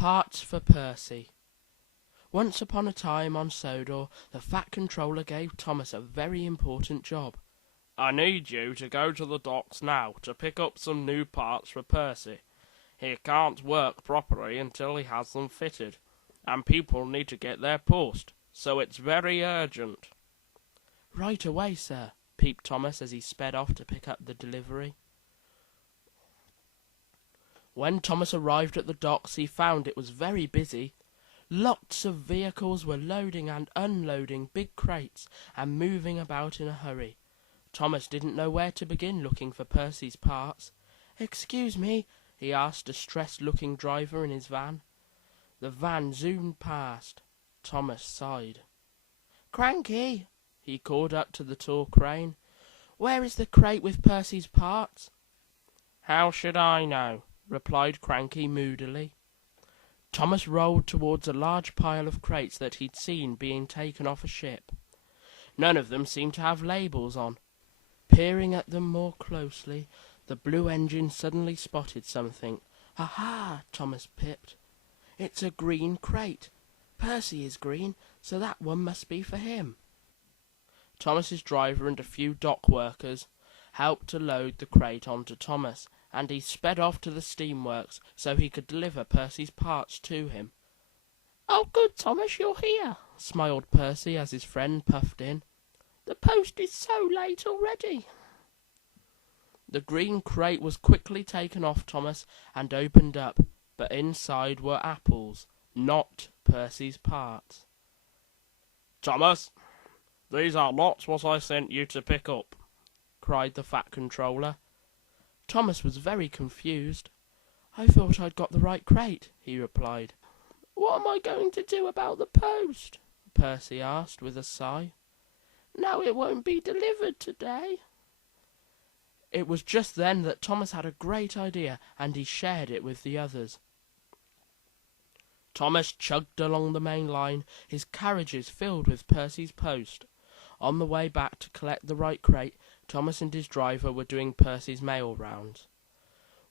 Parts for Percy. Once upon a time on Sodor, the Fat Controller gave Thomas a very important job. I need you to go to the docks now to pick up some new parts for Percy. He can't work properly until he has them fitted, and people need to get their post, so it's very urgent. Right away, sir, peeped Thomas as he sped off to pick up the delivery. When Thomas arrived at the docks, he found it was very busy. Lots of vehicles were loading and unloading big crates and moving about in a hurry. Thomas didn't know where to begin looking for Percy's parts. "Excuse me," he asked a stressed-looking driver in his van. The van zoomed past. Thomas sighed. "Cranky," he called up to the tall crane. "Where is the crate with Percy's parts?" "How should I know?" replied Cranky moodily. Thomas rolled towards a large pile of crates that he'd seen being taken off a ship. None of them seemed to have labels on. Peering at them more closely, the Blue Engine suddenly spotted something. "Aha!" Thomas pipped. "It's a green crate. Percy is green, so that one must be for him." Thomas's driver and a few dock workers helped to load the crate onto Thomas, and he sped off to the steamworks so he could deliver Percy's parts to him. "Oh, good, Thomas, you're here," smiled Percy as his friend puffed in. "The post is so late already." The green crate was quickly taken off Thomas and opened up, but inside were apples, not Percy's parts. "Thomas, these are not what I sent you to pick up," cried the Fat Controller. Thomas was very confused. "I thought I'd got the right crate," he replied. "What am I going to do about the post?" Percy asked with a sigh. "Now it won't be delivered today." It was just then that Thomas had a great idea, and he shared it with the others. Thomas chugged along the main line, his carriages filled with Percy's post. On the way back to collect the right crate, Thomas and his driver were doing Percy's mail rounds.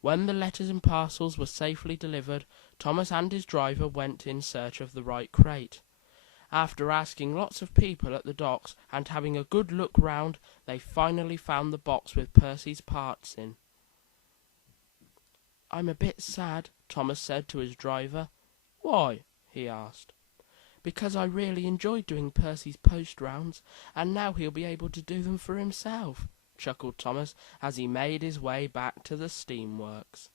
When the letters and parcels were safely delivered, Thomas and his driver went in search of the right crate. After asking lots of people at the docks and having a good look round, they finally found the box with Percy's parts in. "I'm a bit sad," Thomas said to his driver. "Why?" he asked. "Because I really enjoyed doing Percy's post rounds, and now he'll be able to do them for himself," chuckled Thomas as he made his way back to the steamworks.